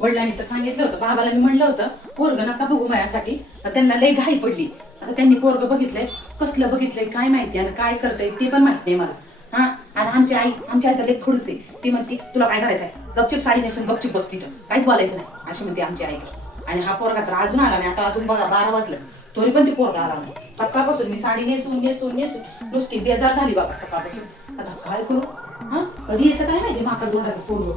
वडिलांनी तर सांगितलं होतं बाबाला मी म्हणलं होतं पोरग नका बघू माझ्यासाठी. त्यांना लई घाई पडली. आता त्यांनी पोरग बघितलंय कसलं बघितलंय काय माहिती आणि काय करतंय ते पण माहीत नाही मला. हा आणि आमची आई आमची आई तर लई खडूस आहे. ती म्हणते तुला काय करायचंय? गपचिप साडी नेसून गपचिप बस तिथं. काहीच बोलायचं नाही. अशी म्हणते आमची आई तर. आणि हा पोरगा तर अजून आला नाही. आता अजून बघा बारा वाजलं. तरी पण ती पोरगा आला नाही. सकाळपासून मी साडी नेसून नेसून नेसून नुसती बेजार झाली बाबा सकाळपासून. आता काय करू? हा कधी येतं काय माहिती? माकड डोळ्याचं पोरग.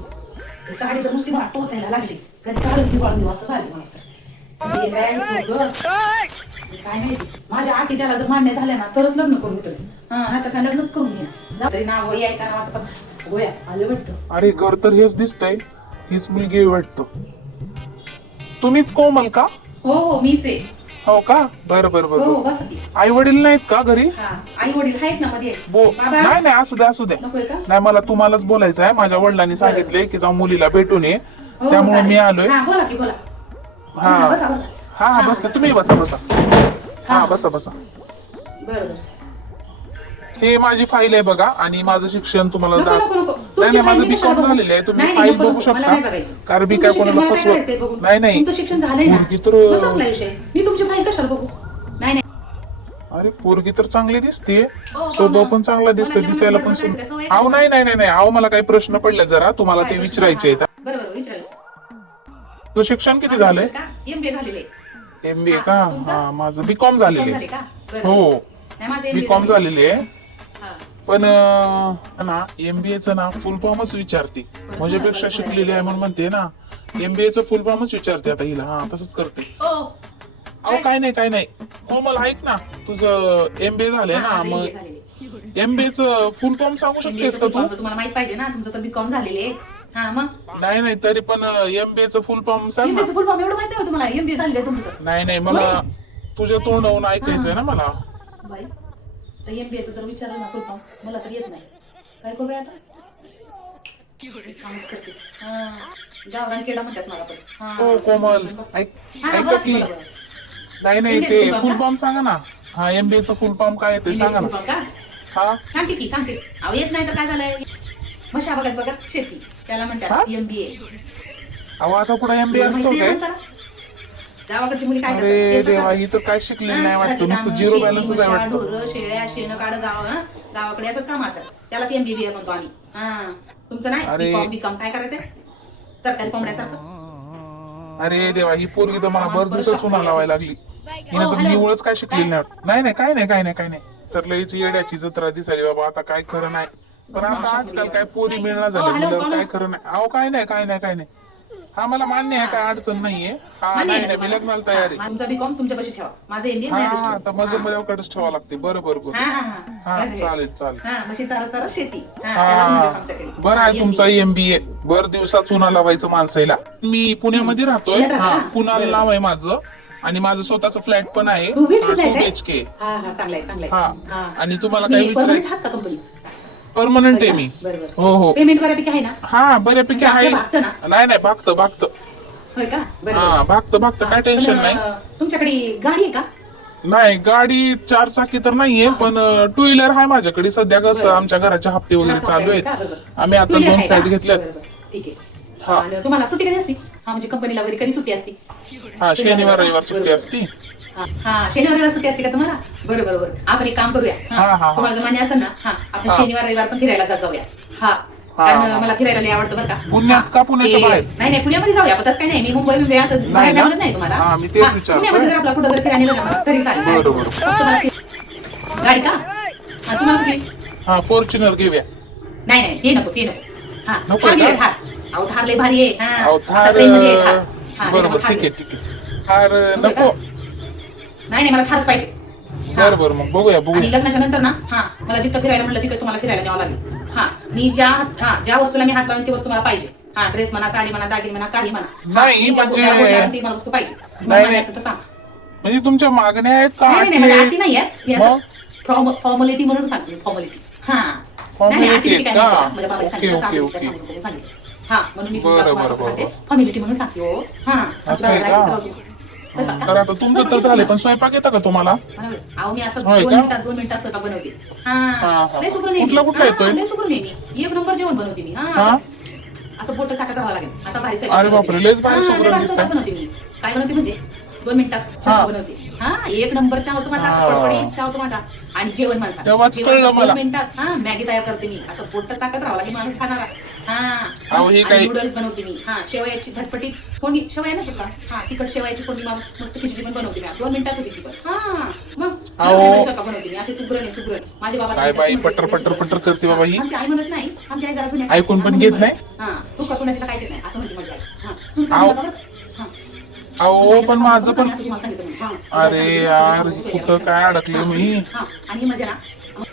ही साडी तर नुसती मला टोचायला लागली. कधी काढून ती वाळून असं झाली मला तर? काय माहिती? माझ्या आटी त्याला जर मान्य झाल्या ना तरच लग्न करून घेतो मी. हा नाहीतर काय लग्नच करून घे जा तरी नाव यायचं नावाचं पण. गोया आलं वाटतं. अरे घर तर हेच दिसतंय. हीच मुलगी वाटतं. तुम्हीच कोमल का? हो हो मीच आहे. हो का? बरं बरं हो बरं. हो बस की. आई वडील नाहीत का घरी? हा आई वडील आहेत ना मध्ये. बो बाबा. नाही नाही असू द्या असू द्या नकोय का? नाही मला तुम्हालाच बोलायचं आहे. माझ्या वडिलांनी सांगितले की जाऊन मुलीला भेटून ये. हो, त्यामुळे चालेल. मी आलोय. हा बोला की बोला. हा. हा, बसा बसा. हा हा बसते. तुम्ही बसा बसा. हा. बसा बसा. बरोबर. हे माझी फाईल आहे बघा आणि माझं शिक्षण तुम्हाला नको, दाख- नको, नको. नाही तुमची नाही माझं file मी बीकॉम झालेलं आहे? तुम्ही नाही, फाईल नको, बघू नको. मला नाही शकता बघायचं. कारण मी तुमचं काय शिक्षण कोणाला मला फसवत करायचंय. नाही नाही. तुमचं शिक्षण झालंय ना. मुलगी तर- बस संपला विषय. मी तुमची कशाला बघू? नाही नाही. अरे पोरगी तर चांगली दिसते हो, स्वभाव हो. पण चांगला दिसतोय दिसायला पण सुंदर. सवय अहो नाही नाही नाही नाही. अहो मला काही प्रश्न पडले जरा. तुम्हाला ते विचारायचे आहेत. बरोबर विचारायचं. तुझं शिक्षण किती झालंय? एम बी झालेले एम बी ए हा, का? तुमचं? हा माझं बी कॉम झालेलं झाले आहे. का? बरं. हो. नाही माझं बी कॉम. झालेले आहे. हा. पण अं, ना एमबीए चं ना फुल फॉर्मच विचारते. म्हणजे पेक्षा शिकलेली आहे म्हणून म्हणते ना एमबीए चं फुल फॉर्मच विचारते आता हिला. हा तसंच करते. ओ अहो काय? नाही काय नाही. कोमल ऐक ना तुझं एमबीए झालंय हा, ना माझं मग झालेलं. एमबीए चं फुल फॉर्म सांगू शकतेस का तू? तुम्हाला माहीत पाहिजे ना तुमचं तर बी कॉम झालेले आहे. हा मग? नाही नाही तरी पण एमबीए चं फुल फॉर्म सांग ना. फुल फॉर्म एवढं माहीत नाही हो तुम्हाला. एमबीए झालेलं आहे तुमचं तर. नाही नाही मला तुझ्या तोंडावून ऐकायचंय ना मला. बाई तर एमबीएचं विचारलं ना फुल फॉर्म मला तर येत नाही. काय करूया आता? कामच करते. हा. गावरान केडा म्हणतात मला पण. हा. हो कोमल. ऐक हा, ऐका बोला की. बोला, बोला. नाही नाही ते फुल? फॉर्म सांगा ना. हा एमबीए चं फुल फॉर्म काय आहे ते सांगा ना. का? हा? सांगते की सांगते. अहो येत नाही तर काय झालंय? मशा बघत बघत शेती. त्याला हा? म्हणतात एमबीए अहो असा कुठे एमबीए असतो काय? गावाकडची मुली काय अरे करतात? ते देवा बघा. ही तर काय शिकलेली नाही वाटतं. नुसतं झिरो शेती, बॅलन्सच आहे म्हशा, वाटतं. ढोरं, शेळ्या शेण काढ गाव हं? गावाकडे असंच काम असतात. त्यालाच एमबीबीए म्हणतो आम्ही. हा. तुमचं नाही? अरे. बीकॉम बीकॉम काय करायचंय? सरकारी कोंबड्यासारखं? अरे देवा ही पोरगी तर मला भर दिवसात चुना लावायला लागली. हिने हो, तर हॅलो. निवळच काय शिकलेली नाही. नाही नाही काय नाही काय नाही काय नाही. तर लईच येड्याची जत्रा दिसायली बाबा आता काय खरं नाही. पण आता आजकाल काय पोरी मिळणार हो, झालं. काय खरं नाही. अहो काय नाही काय नाही काय नाही. हा मला मान्य आहे काय अडचण नाहीये. हा मान्य नाही आहे. नाही ना मी तुम्हाला? लग्नाला तयार आहे तुमचा बीकॉम तुमच्यापाशी ठेवा. माझं एमबीए हा आता माझं माझ्याकडेच ठेवावं लागते. बरं बरं बरं. हा चालेल चालेल. हा म्हशी चारा चारा शेती. हा, त्याला म्हणतात हा आमच्याकडे. बरं आहे तुमचा. एमबीए भर दिवसात चुना लावायचं माणसाला मी पुण्यामध्ये राहतोय. पुण्यात हा? पुण्याला बरं. नाव आहे माझं. आणि माझं स्वतःचं फ्लॅट पण आहे. Two BHK flat आहे? के. हा हा हा. आणि तुम्हाला काय विचारायचं परमनंट आहात का कंपनी परमनंट आहे मी. बरोबर हो हो. पेमेंट बऱ्यापैकी आहे ना? हा बऱ्यापैकी म्हणजे आहे. आपलं भागतं ना? नाही नाही भागतं भागतं. होय का? हा भागतं भागतं. काय टेन्शन पण, नाही अं, तुमच्याकडे गाडी आहे का? नाही गाडी चार चाकी तर नाहीये पण टू व्हीलर आहे माझ्याकडे. सध्या कसं. आमच्या घराचे हप्ते वगैरे असं चालू आहे का? आहेत बरोबर. आम्ही आता दोन आहे का? फ्लॅट घेतल्यात. बरोबर. ठीक हा. आहे आणि तुम्हाला सुट्टी कधी असते? हा म्हणजे कंपनीला वगैरे कधी सुट्टी असते? हा शनिवार रविवार सुट्टी बरोबर. असती. हा, शनिवार रविवार सुट्टी असते का तुम्हाला बरं बरं बरं आपण एक काम करूया हा, हा, हा. तुम्हाला जर मान्य असेल ना हा आपण. शनिवार रविवार पण फिरायला जात जाऊया हा कारण हा. मला फिरायला लय आवडतं बरं का पुण्यात हा. का पुण्याच्या ते- बाहेर? नाही नाही पुण्यामध्ये जाऊया पण तसं काही नाही मी मुंबई मुंबई असं बाहेर ना? नाही म्हणत नाही तुम्हाला हा, मी तेच हा, विचारतोय. पुण्यामध्ये जर आपला कुठं जर फिरायला गेलं ना तरी चालेल बरं, बरं. फक्त मला फि- गाडी का हा तुम्हाला कुठली हा फॉर्च्युनर घेऊया नाही नाही ते नको ते नको हा नको थार अहो थार लय भारी आहे हा अहो थार ट्रेनमध्ये आहे थार. हा, बरोबर ठीक आहे. ठीक आहे थार नको? नाही नाही मला थारच पाहिजे हा. बरं बरं मग बघूया आणि बघूया लग्नाच्या नंतर ना हा मला जिथं फिरायला म्हणलं तिथे तुम्हाला फिरायला न्यावं लागेल हा मी ज्या हा ज्या वस्तूला मी हात लावून ती वस्तू मला पाहिजे हा ड्रेस म्हणा साडी म्हणा दागिने म्हणा काही म्हणा हा, नाही, मी ज्या- म्हणजे- ती मला वस्तू पाहिजे नाही, मला नाही. तर सांग म्हणजे तुमच्या मागण्या आहेत का नाही नाही, नाही आटी मी मग? असं फॉर्मॅलिटी म्हणून सांगते फॉर्मॅलिटी हा Formality नाही, नाही, आटी-बिटी काय का? नाही त्याच्यात. माझ्या बाबाने ओके, सांगितलं, ओके, सांगितलं, ओके. सांगितलं, सांगितलं. हा म्हणून मी बरं, तुम्हाला बरं, सांगते बरं. फॉर्मॅलिटी म्हणून सांगते हो हा असं आहे का? स्वयंपाक तर? आता तुमचं तर स्वयंपाक झालं पण स्वयंपाक येतं का तुम्हाला. अहो मी असं होय दोन का? मिनिटात दोन मिनिटात स्वयंपाक बनवते हा, हा हा. लय सुकरून कुठला- कुठला येतोय? लय सुकरून मी एक नंबर जेवण बनवते मी हा हा? असं. असं बोट चाटत राहावं लागेल असं भारी स्वयंपाक अरे बनवते बापरे, मी. लयच भारी हा, लय सुगरण भारी दिसतंय. स्वयंपाक बनवते मी काय बनवते म्हणजे दोन मिनिटात चहा. बनवते हा एक नंबर चहा होतो माझा असा हा. चहा होतो माझा आणि जेवण तेव्हाच कळलं मला. मिनिटात हा मॅगी तयार करते मी असं बोट चाटत राहावं लागेल माणूस खाणारा अहो, ही नूडल्स बनवते मी हा शेवयाची झटपटी फोडणी शेवया नसत का हा तिखट शेवयाची फोडणी मग मस्त खिचडी पण बनवते मी दोन मिनिटात होती ती पण हा मग अहो. स्वयंपाक बनवते मी अशी सुगरण आहे सुगरण माझे बाबा काय बाई, म्हणतात, पटर "तू पटर सुगरण." पटर करते बाबा ही. आमची आई म्हणत नाही आमची आई जरा ऐकून पण घेत म्हणते नाही? हा तू का कोणाच्या कायचे नाही असं म्हणते माझी आई हा तू काय अहो. म्हणता बरं? हा. अहो पण माझं पण. अरे यार, कुठं काय अडकले. मी? हा. आणि म्हणजे ना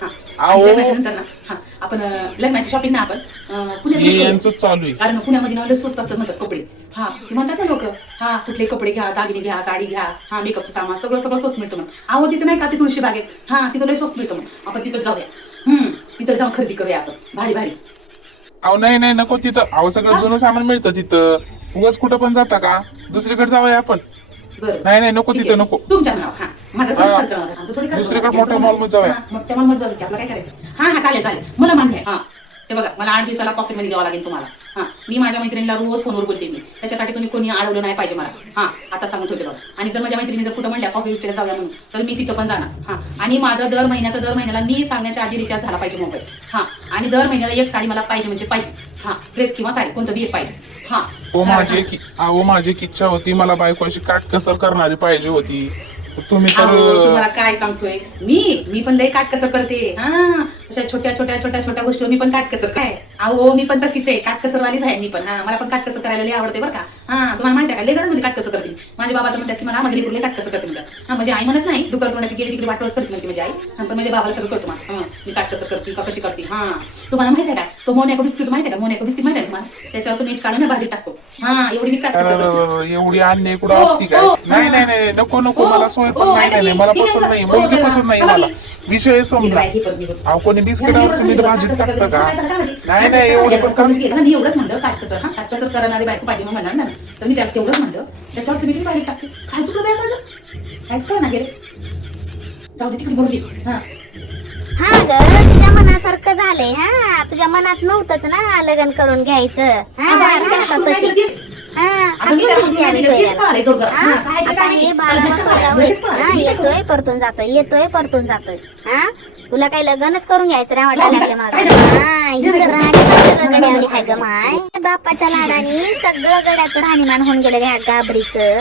हा. अहो. आणि लग्नाच्या नंतर ना हा आपण अं, लग्नाची शॉपिंग ना आपण अं, पुण्यात हे. यांचं चालू आहे. कारण पुण्यामध्ये ना लय स्वस्त असतात म्हणतात कपडे. हा ते म्हणतात ना लोक हा कुठले कपडे घ्या दागिने घ्या साडी घ्या हा मेकअपचं सामान सगळं सगळं स्वस्त मिळतं मग अहो तिथं नाही का ते तुळशी बागेत? हा तिथं लय स्वस्त मिळतं मग आपण तिथं जाऊया. हम्म तिथं जाऊन खरेदी करूया आपण. भारी भारी. अहो नाही नाही नको तिथं. अहो सगळं जुनं सामान मिळतं तिथं. उगाच कुठं पण जाता का? दुसरीकडे जाऊया आपण. बरं. नाही नाही नको ठीक तिथं आहे. नको. तुमच्या नाव हा. माझा थोडी. खर्च होणार. आमचा थोडी खर्च दुसरीकडे होणार. मोठ्या याचं mall मध्ये जाऊया. हा, मोठ्या मॉलमध्ये जाऊया की आपल्याला काय करायचं? हा हा चालेल चालेल. मला मान्य आहे. हा. हे बघा मला आठ दिवसाला पॉकेटमध्ये द्यावं लागेल तुम्हाला. हा. मी माझ्या मैत्रिणीला रोज फोनवर बोलते मी. त्याच्यासाठी तुम्ही कोणी अडवलं नाही पाहिजे मला. हा आता सांगत होते बघा. आणि जर माझ्या मैत्रिणी जर कुठं म्हणल्या कॉफी विकला जाऊया म्हणून तर मी तिथं पण जाणार. हा. आणि माझं दर महिन्याचं दर महिन्याला मी सांगण्याच्या आधी रिचार्ज झाला पाहिजे मोबाईल हा. आणि दर महिन्याला एक साडी मला पाहिजे म्हणजे पाहिजे. हा. ड्रेस किंवा साडी कोणतं बी एक पाहिजे. हा. तर माझी अहो माझी एक इच्छा होती मला बायको अशी काटकसर करणारी पाहिजे होती. तर तुम्ही अहो, तुम्हाला काय सांगतोय? मी मी पण लय काटकसर करते. हा अशा छोट्या छोट्या छोट्या छोट्या गोष्टीवर मी पण काटकसर काय? अहो मी पण तशीच आहे. काटकसरवालीच आहे मी पण. हा मला पण काटकसर करायला लय आवडते बरं का? हा तुम्हाला माहिती आहे का? लय घरामध्ये काटकसर करते मी. माझे बाबा तर म्हणतात की मला माझे लेकरू लय काटकसर करते म्हणतात. हा म्हणजे आई म्हणत नाही डुकर तोंडाची गेली तिकडे वाटवच करते म्हणते माझी आई. हा, पण माझ्या बाबाला सगळं कळतं माझं. हा मी काटकसर करते का कशी करते? हा. तुम्हाला माहिती आहे का? तो मोनॅको बिस्किट माहिती आहे का? मोनॅको बिस्किट माहिती आहे का तुम्हाला? त्याच्यावर मीठ काढून ना भाजी टाकतो. हा एवढी मी काटकसर करते. अरे, एवढी अन्य कुठं हो, असती काय? हो, नाही. नाही नाही नको नको. हो, मला स्वयंपाक हो, नाही नाही नाही, मला पसंत नाही मुलगी जरा, पसंत नाही मला. विषय संपला हे. अहो कोणी बिस्किटावर तुम्ही तर भाजीत टाकता का? नाही नाही एवढे पण कमी कमी मी एवढंच म्हणलं काटकसर. हा काटकसर करणारी बायको पाहिजे मग म्हणणार ना तर मी त्याला तेवढंच म्हणलं त्याच्यावरची मी भाजी टाकते. काय तुला काय माझं? काहीच कळ ना गेले. जाऊ दे तिकडे बोलली हा. हा ग मनासारखं झालंय हा? तुझ्या मनात नव्हतंच ना लग्न करून घ्यायचं. हा, तशी. येतोय परतून जातोय येतोय परतून जातोय. हा? तुला काही लग्नच करून घ्यायचं नाही वाटायला? हा, माय. बापाच्या लाडाने सगळं गड्याचं राहणीमान होऊन गेलं गाबरीचं